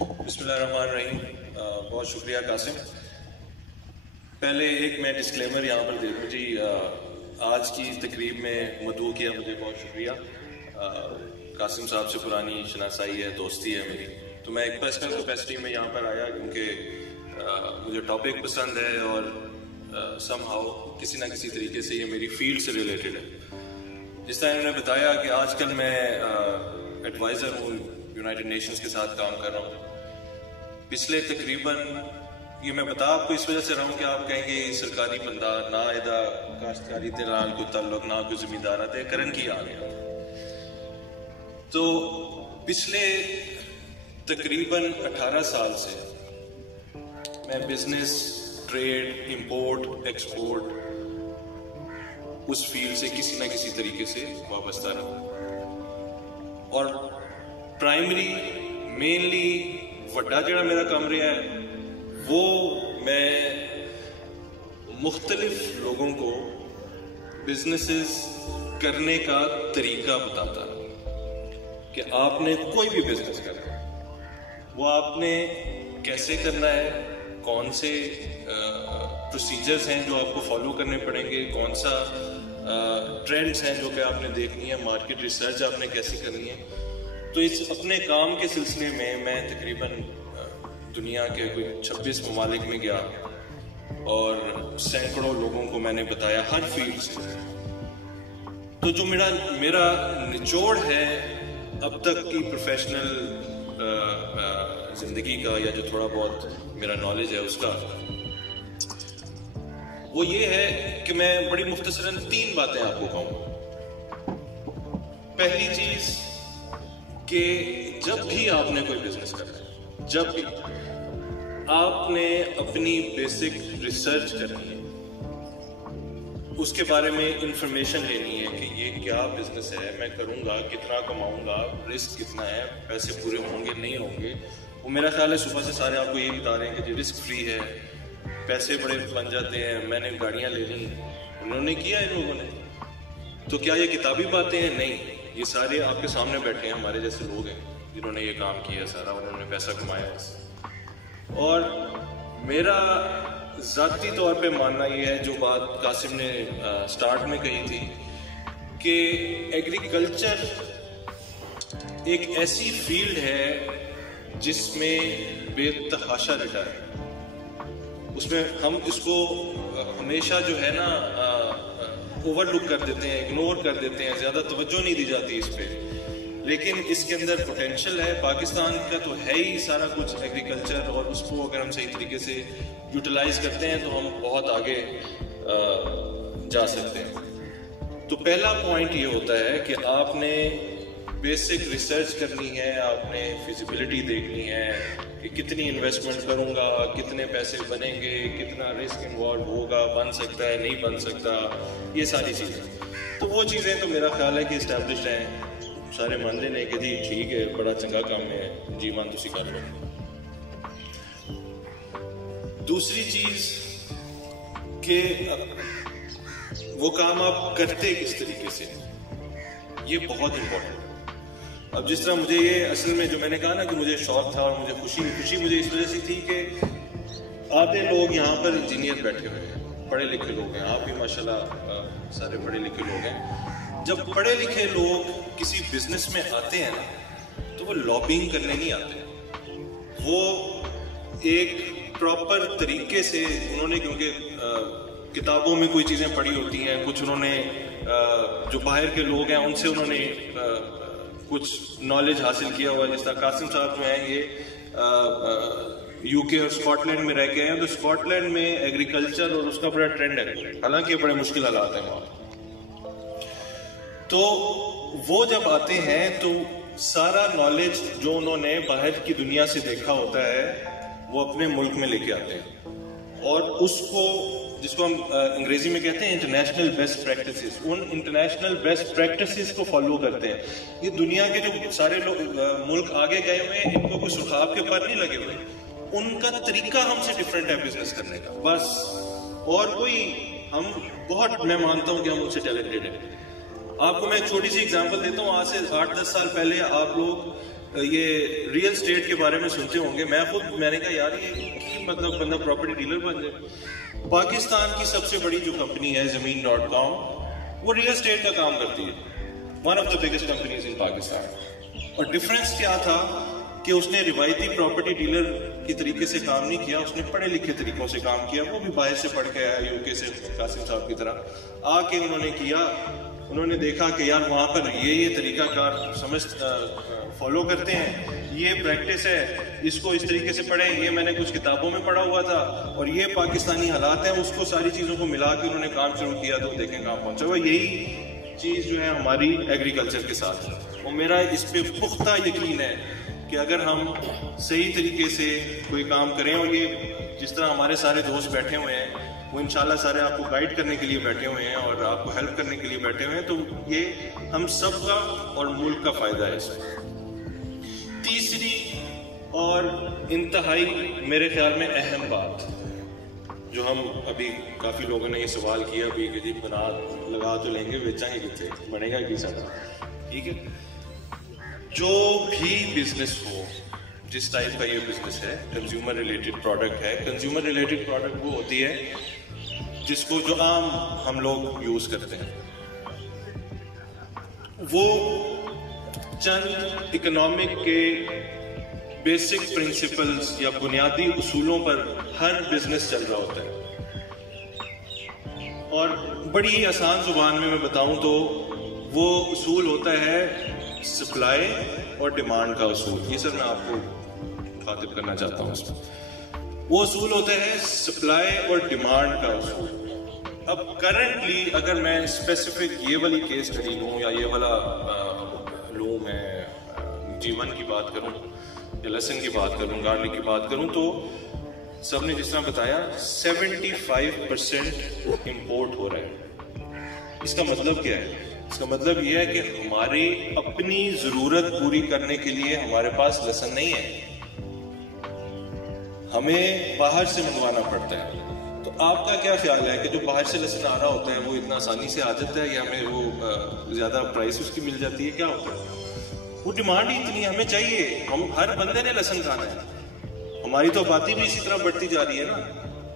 بسم اللہ الرحمن الرحیم. بہت شکریہ قاسم. پہلے ایک میں ڈسکلیمر یہاں پر دے دوں جی. آج کی تقریب میں مدعو کیا مجھے بہت شکریہ. قاسم صاحب سے پرانی شناسائی ہے، دوستی ہے میری، تو میں ایک پرسنل کیپیسٹی میں یہاں پر آیا کیونکہ مجھے ٹاپک پسند ہے اور سم ہاؤ کسی نہ کسی طریقے سے یہ میری فیلڈ سے ریلیٹڈ ہے. جس طرح انہوں نے بتایا کہ آج کل میں ایڈوائزر ہوں، یونائٹڈ نیشنز کے ساتھ کام کر رہا ہوں. پچھلے تقریباً یہ میں بتا آپ کو اس وجہ سے رہا ہوں کہ آپ کہیں گے سرکاری بندہ نہ ادا کاشتکاری کے نال کوئی تعلق نہ کوئی زمیندار آتے کرن کی آ گیا. تو پچھلے تقریباً 18 سال سے میں بزنس، ٹریڈ، امپورٹ، ایکسپورٹ اس فیلڈ سے کسی نہ کسی طریقے سے وابستہ رہا. اور پرائمری مینلی وڈا جڑا میرا کام رہا ہے وہ میں مختلف لوگوں کو بزنسز کرنے کا طریقہ بتاتا کہ آپ نے کوئی بھی بزنس کرنا ہے وہ آپ نے کیسے کرنا ہے، کون سے پروسیجرز ہیں جو آپ کو فالو کرنے پڑیں گے، کون سا ٹرینڈز ہیں جو کہ آپ نے دیکھنی ہے، مارکیٹ ریسرچ آپ نے کیسے کرنی ہے. تو اس اپنے کام کے سلسلے میں تقریباً دنیا کے کوئی 26 ممالک میں گیا اور سینکڑوں لوگوں کو میں نے بتایا ہر فیلڈ سے. تو جو میرا نچوڑ ہے اب تک کی پروفیشنل زندگی کا یا جو تھوڑا بہت میرا نالج ہے اس کا، وہ یہ ہے کہ میں بڑی مختصراً 3 باتیں آپ کو کہوں. پہلی چیز کہ جب بھی آپ نے کوئی بزنس کرنا ہے، جب بھی آپ نے اپنی بیسک ریسرچ کرنی ہے، اس کے بارے میں انفارمیشن لینی ہے کہ یہ کیا بزنس ہے، میں کروں گا، کتنا کماؤں گا، رسک کتنا ہے، پیسے پورے ہوں گے نہیں ہوں گے. وہ میرا خیال ہے صبح سے سارے آپ کو یہ بتا رہے ہیں کہ جو رسک فری ہے، پیسے بڑے بن جاتے ہیں، میں نے گاڑیاں لے لیں، انہوں نے کیا ان لوگوں نے. تو کیا یہ کتابی باتیں ہیں؟ نہیں، یہ سارے آپ کے سامنے بیٹھے ہیں ہمارے جیسے لوگ ہیں جنہوں نے یہ کام کیا سارا، انہوں نے پیسہ کمایا اس سے. اور میرا ذاتی طور پہ ماننا یہ ہے، جو بات قاسم نے سٹارٹ میں کہی تھی کہ ایگریکلچر ایک ایسی فیلڈ ہے جس میں بے تحاشا ڈٹا ہے. اس میں ہم اس کو ہمیشہ جو ہے نا اوور لک کر دیتے ہیں، اگنور کر دیتے ہیں، زیادہ توجہ نہیں دی جاتی اس پہ. لیکن اس کے اندر پوٹینشیل ہے. پاکستان کا تو ہے ہی سارا کچھ ایگریکلچر، اور اس کو اگر ہم صحیح طریقے سے یوٹیلائز کرتے ہیں تو ہم بہت آگے جا سکتے ہیں. تو پہلا پوائنٹ یہ ہوتا ہے کہ آپ نے بیسک ریسرچ کرنی ہے، آپ نے فیزیبلٹی دیکھنی ہے کہ کتنی انویسٹمنٹ کروں گا، کتنے پیسے بنیں گے، کتنا رسک انوالو ہوگا، بن سکتا ہے نہیں بن سکتا، یہ ساری چیزیں. تو وہ چیزیں تو میرا خیال ہے کہ اسٹیبلشڈ ہیں، سارے مان لینے کہ جی ٹھیک ہے، بڑا چنگا کام ہے، جی مان تسی کر لو. دوسری چیز کہ وہ کام آپ کرتے کس طریقے سے، یہ بہت امپورٹنٹ. اب جس طرح مجھے یہ اصل میں جو میں نے کہا نا کہ مجھے شوق تھا اور مجھے خوشی مجھے اس وجہ سے تھی کہ آدھے لوگ یہاں پر انجینئر بیٹھے ہوئے ہیں، پڑھے لکھے لوگ ہیں، آپ بھی ماشاءاللہ سارے پڑھے لکھے لوگ ہیں. جب پڑھے لکھے لوگ کسی بزنس میں آتے ہیں نا تو وہ لابنگ کرنے نہیں آتے، وہ ایک پراپر طریقے سے انہوں نے، کیونکہ کتابوں میں کوئی چیزیں پڑھی ہوتی ہیں، کچھ انہوں نے جو باہر کے لوگ ہیں ان سے انہوں نے کچھ نالج حاصل کیا ہوا ہے. جس طرح قاسم صاحب جو ہیں یہ یو کے اور اسکاٹ لینڈ میں رہ کے ہیں، تو اسکاٹ لینڈ میں ایگریکلچر اور اس کا بڑا ٹرینڈ ہے، حالانکہ بڑے مشکل حالات ہیں وہاں. تو وہ جب آتے ہیں تو سارا نالج جو انہوں نے باہر کی دنیا سے دیکھا ہوتا ہے وہ اپنے ملک میں لے کے آتے ہیں، اور اس کو جس کو ہم انگریزی میں کہتے ہیں international best practices, in international best practices کو فالو کرتے ہیں. یہ دنیا کے جو سارے لوگ ملک آگے گئے ہوئے ہیں، ان کو کوئی سرخاب کے پر نہیں لگے ہوئے، ان کا طریقہ ہم سے ڈفرینٹ ہے بزنس کرنے کا بس. اور کوئی ہم بہت، میں مانتا ہوں کہ ہم ان سے ٹیلنٹڈ ہیں. آپ کو میں ایک چھوٹی سی اگزامپل دیتا ہوں. آج سے 8-10 سال پہلے آپ لوگ یہ ریئل اسٹیٹ کے بارے میں سنتے ہوں گے. میں نے کہا یار یہ مطلب بندہ پراپرٹی ڈیلر بن جائے. پاکستان کی سب سے بڑی جو کمپنی ہے زمین.com, وہ ریئل اسٹیٹ کا کام کرتی ہے. One of the biggest companies in Pakistan. اور ڈفرینس کیا تھا کہ اس نے روایتی پراپرٹی ڈیلر کی طریقے سے کام نہیں کیا, اس نے پڑھے لکھے طریقوں سے کام کیا. وہ بھی باہر سے پڑھ کے آیا, یو کے سے, قاسم صاحب کی طرح آ کے انہوں نے کیا. انہوں نے دیکھا کہ یار وہاں پر یہ طریقہ کار فالو کرتے ہیں, یہ پریکٹس ہے, اس کو اس طریقے سے پڑھیں, یہ میں نے کچھ کتابوں میں پڑھا ہوا تھا, اور یہ پاکستانی حالات ہیں. اس کو ساری چیزوں کو ملا کے انہوں نے کام شروع کیا, تو دیکھیں کہاں پہنچا ہوا. یہی چیز جو ہے ہماری ایگریکلچر کے ساتھ ہے, اور میرا اس پہ پختہ یقین ہے کہ اگر ہم صحیح طریقے سے کوئی کام کریں, اور یہ جس طرح ہمارے سارے دوست بیٹھے ہوئے ہیں وہ انشاءاللہ سارے آپ کو گائیڈ کرنے کے لیے بیٹھے ہوئے ہیں اور آپ کو ہیلپ کرنے کے لیے بیٹھے ہوئے ہیں, تو یہ ہم سب کا اور ملک کا فائدہ ہے اس میں. تیسری اور انتہائی میرے خیال میں اہم بات جو ہم ابھی کافی لوگوں نے یہ سوال کیا ابھی کہ جی بنا لگا تو لیں گے, بیچیں گے کتنے, بنے گا کس طرح. ٹھیک ہے, جو بھی بزنس ہو, جس ٹائپ کا یہ بزنس ہے, کنزیومر ریلیٹڈ پروڈکٹ ہے. کنزیومر ریلیٹڈ پروڈکٹ وہ ہوتی ہے جس کو جو عام ہم لوگ یوز کرتے ہیں. وہ چند اکنامک کے بیسک پرنسپلز یا بنیادی اصولوں پر ہر بزنس چل رہا ہوتا ہے. اور بڑی ہی آسان زبان میں بتاؤں تو وہ اصول ہوتا ہے سپلائی اور ڈیمانڈ کا اصول. یہ سر میں آپ کو خاطب کرنا چاہتا ہوں. اس میں وہ اصول ہوتا ہے سپلائی اور ڈیمانڈ کا اصول. اب کرنٹلی اگر میں اسپیسیفک یہ والی کیس اسٹڈی لوں یا یہ والا لوں, میں جیون کی بات کروں یا لہسن کی بات کروں, گارلک کی بات کروں, تو سب نے جس طرح بتایا 75% امپورٹ ہو رہا ہے. اس کا مطلب کیا ہے؟ اس کا مطلب یہ ہے کہ ہماری اپنی ضرورت پوری کرنے کے لیے ہمارے پاس لہسن نہیں ہے, ہمیں باہر سے منگوانا پڑتا ہے. تو آپ کا کیا خیال ہے کہ جو باہر سے لہسن آ رہا ہوتا ہے وہ اتنا آسانی سے آ جاتا ہے یا ہمیں وہ زیادہ پرائس اس کی مل جاتی ہے؟ کیا ہوتا ہے؟ وہ ڈیمانڈ ہی اتنی ہمیں چاہیے. ہم ہر بندے نے لہسن کھانا ہے. ہماری تو آبادی بھی اسی طرح بڑھتی جا رہی ہے نا,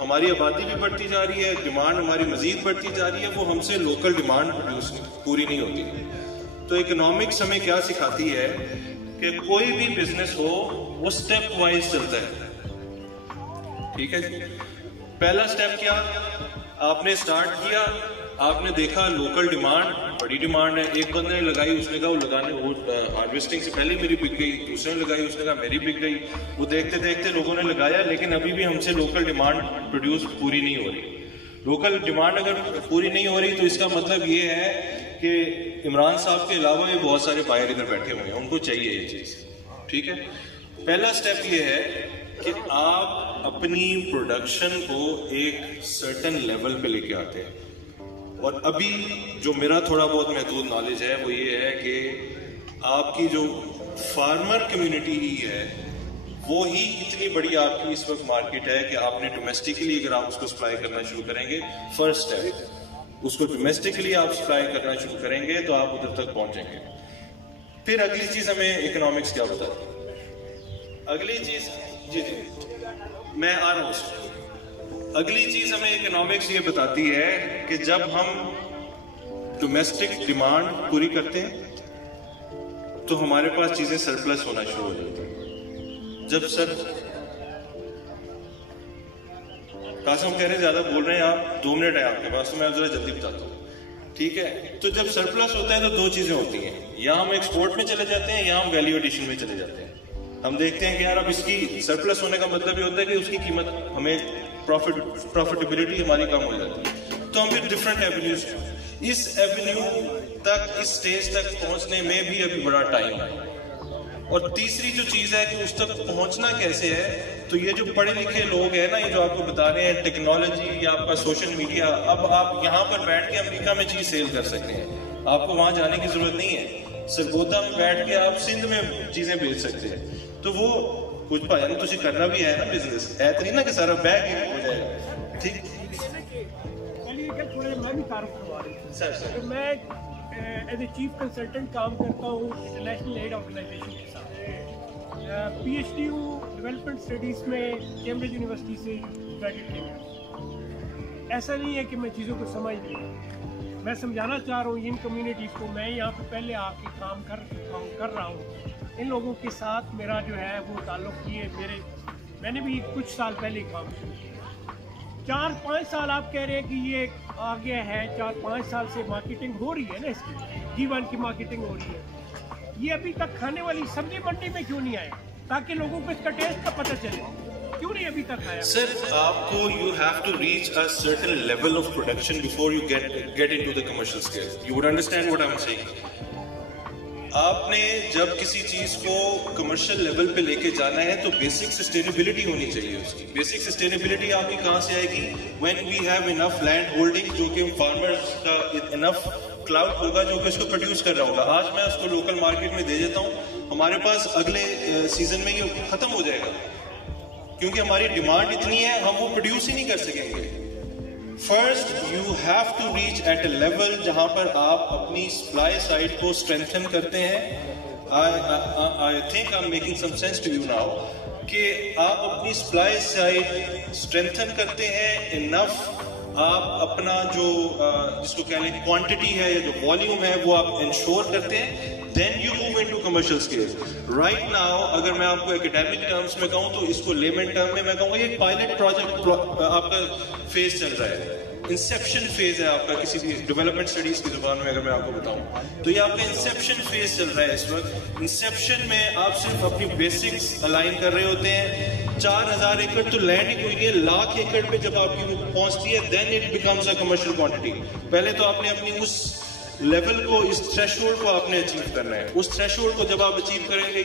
ہماری آبادی بھی بڑھتی جا رہی ہے, ڈیمانڈ ہماری مزید بڑھتی جا رہی ہے. وہ ہم سے لوکل ڈیمانڈ پوری نہیں ہوتی. تو اکنامکس ہمیں کیا سکھاتی ہے کہ کوئی بھی بزنس ہو وہ سٹیپ وائز چلتا ہے. ٹھیک ہے جی, پہلا سٹیپ کیا, آپ نے سٹارٹ کیا, آپ نے دیکھا لوکل ڈیمانڈ, بڑی ڈیمانڈ ہے. ایک بندے نے لگائی, اس نے کہا وہ لگانے, وہ ہارویسٹنگ سے پہلے میری بک گئی. دوسرے نے لگائی, اس نے کہا میری بک گئی. وہ دیکھتے دیکھتے لوگوں نے لگایا, لیکن ابھی بھی ہم سے لوکل ڈیمانڈ پروڈیوس پوری نہیں ہو رہی. لوکل ڈیمانڈ اگر پوری نہیں ہو رہی تو اس کا مطلب یہ ہے کہ عمران صاحب کے علاوہ بھی بہت سارے بائر ادھر بیٹھے ہوئے ہیں, ان کو چاہیے یہ چیز. ٹھیک ہے, پہلا سٹیپ یہ ہے کہ آپ اپنی پروڈکشن کو ایک سرٹن لیول پہ لے کے آتے ہیں. اور ابھی جو میرا تھوڑا بہت محدود نالج ہے وہ یہ ہے کہ آپ کی جو فارمر کمیونٹی ہی ہے وہ ہی اتنی بڑی آپ کی اس وقت مارکیٹ ہے کہ آپ نے ڈومیسٹکلی اگر آپ اس کو سپلائی کرنا شروع کریں گے, فرسٹ ہے اس کو ڈومیسٹکلی آپ سپلائی کرنا شروع کریں گے تو آپ ادھر تک پہنچیں گے. پھر اگلی چیز ہمیں اکنامکس کیا بتاتی ہے؟ اگلی چیز, جی میں آ رہا ہوں. اگلی چیز ہمیں اکنامکس یہ بتاتی ہے کہ جب ہم ڈومیسٹک ڈیمانڈ پوری کرتے ہیں تو ہمارے پاس چیزیں سرپلس ہونا شروع ہو جاتی ہیں. جب قاسم کہہ رہے ہیں زیادہ بول رہے ہیں آپ, 2 منٹ ہے آپ کے پاس, تو میں ذرا جلدی بتاتا ہوں. ٹھیک ہے, تو جب سرپلس ہوتا ہے تو 2 چیزیں ہوتی ہیں, یا ہم ایکسپورٹ میں چلے جاتے ہیں یا ہم ویلیو ایڈیشن میں چلے جاتے ہیں. ہم دیکھتے ہیں کہ یار اب اس کی سرپلس ہونے کا مطلب یہ ہوتا ہے کہ اس کی قیمت ہمیں پروفیٹیبلٹی ہماری کم ہو جاتی ہے. تو ہم پھر ڈفرینٹ ایونیوز, اس ایونیو تک, اس سٹیج تک پہنچنے میں بھی ابھی بڑا ٹائم ہے. اور تیسری جو چیز ہے کہ اس تک پہنچنا کیسے ہے, تو یہ جو پڑھے لکھے لوگ ہیں نا, یہ جو آپ کو بتا رہے ہیں ٹیکنالوجی یا آپ کا سوشل میڈیا, اب آپ یہاں پر بیٹھ کے امریکہ میں چیز سیل کر سکتے ہیں, آپ کو وہاں جانے کی ضرورت نہیں ہے. سرگودا میں بیٹھ کے آپ سندھ میں چیزیں بیچ سکتے ہیں. تو وہ کچھ بھائی تو تجھے کرنا بھی ہے نا بزنس, ہے تو نہیں نا کہ سارا بیگ ہو جائے گا. ٹھیک, میں ایز اے چیف کنسلٹنٹ کام کرتا ہوں انٹرنیشنل ایڈ آرگنائزیشن کے ساتھ. پی ایچ ڈی ہوں ڈیولپمنٹ اسٹڈیز میں کیمبرج یونیورسٹی سے گریجویٹ کیا. ایسا نہیں ہے کہ میں چیزوں کو سمجھ نہیں ہوں, میں سمجھانا چاہ رہا ہوں ان کمیونٹیز کو. میں یہاں پہ پہلے آ کے کام کر رہا ہوں. ان لوگوں کے ساتھ میرا جو ہے وہ تعلق یہ میں نے بھی کچھ سال پہلے کام شروع کیا. 4-5 سال آپ کہہ رہے ہیں کہ یہ آگے ہے, 4-5 سال سے مارکیٹنگ ہو رہی ہے نا, اس کی G1 کی مارکیٹنگ ہو رہی ہے. یہ ابھی تک کھانے والی سبزی منڈی میں کیوں نہیں آیا تاکہ لوگوں کو اس کا ٹیسٹ کا پتہ چلے؟ کیوں نہیں ابھی تک آیا؟ سر آپ کو you have to reach a certain level of production before you get into the commercial scale. You would understand what I'm saying. آپ نے جب کسی چیز کو کمرشل لیول پہ لے کے جانا ہے تو بیسک سسٹینیبلٹی ہونی چاہیے. اس کی بیسک سسٹینیبلٹی آپ کی کہاں سے آئے گی؟ When we have enough land holding, جو کہ فارمرز کا انف کلاؤڈ ہوگا جو کہ اس کو پروڈیوس کر رہا ہوگا. آج میں اس کو لوکل مارکیٹ میں دے دیتا ہوں, ہمارے پاس اگلے سیزن میں یہ ختم ہو جائے گا کیونکہ ہماری ڈیمانڈ اتنی ہے, ہم وہ پروڈیوس ہی نہیں کر سکیں گے. First you have to reach at a level جہاں پر آپ اپنی سپلائی سائڈ کو اسٹرینتھن کرتے ہیں. I think I am making some sense to you now کہ آپ اپنی سپلائی سائڈ اسٹرینتھن کرتے ہیں انف. آپ اپنا جو جس کو کہہ لیں کوانٹٹی ہے یا جو والیوم ہے وہ آپ انشور کرتے ہیں. Then you move in to commercial scale. Right now اگر میں آپ کو اکیڈیمک ٹرمس میں کہوں تو اس کو لیمن ٹرم میں کہوں گا یہ ایک پائلٹ پروجیکٹ آپ کا فیز چل رہا ہے. انسیپشن فیز ہے آپ کا کسی بھی ڈیولپمنٹ اسٹڈیز کی زبان میں اگر میں آپ کو بتاؤں تو یہ آپ کا انسیپشن فیز چل رہا ہے اس وقت. انسیپشن میں آپ صرف اپنی بیسکس الائن کر رہے ہوتے ہیں. 4000 ایکڑ تو لینڈ ہی کوئی نہیں ہے, 1,00,000 ایکڑ پہ جب آپ کی پہنچتی ہے then it becomes a commercial quantity. پہلے تو آپ نے اپنی اس لیول کو, اس تھریش ہولڈ کو آپ نے اچیو کرنا ہے. اس تھریش ہولڈ کو جب آپ اچیو کریں گے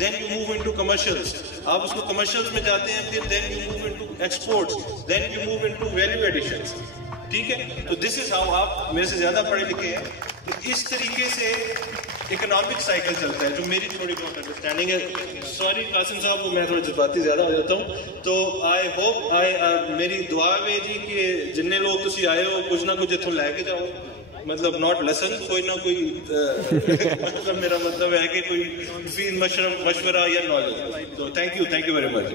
then you move into commercials. آپ اس کو کمرشلز میں جاتے ہیں, پھر then you move into exports, then you move into value additions. ٹھیک ہے, تو دس از ہاؤ. آپ میرے سے زیادہ پڑھے لکھے ہیں تو اس طریقے سے اکنامک سائیکل چلتا ہے جو میری تھوڑی بہت انڈرسٹینڈنگ ہے. سوری قاسم صاحب, وہ میں تھوڑا جذباتی زیادہ ہو جاتا ہوں. تو آئی ہوپ میری دعا ہے جی کہ جننے لوگ تسی آئے ہو کچھ نہ کچھ اتوں لے کے جاؤ. مطلب ناٹ لیسن, کوئی نہ کوئی مطلب میرا مطلب ہے کہ کوئی مشورہ یا نالج. تو تھینک یو ویری مچ.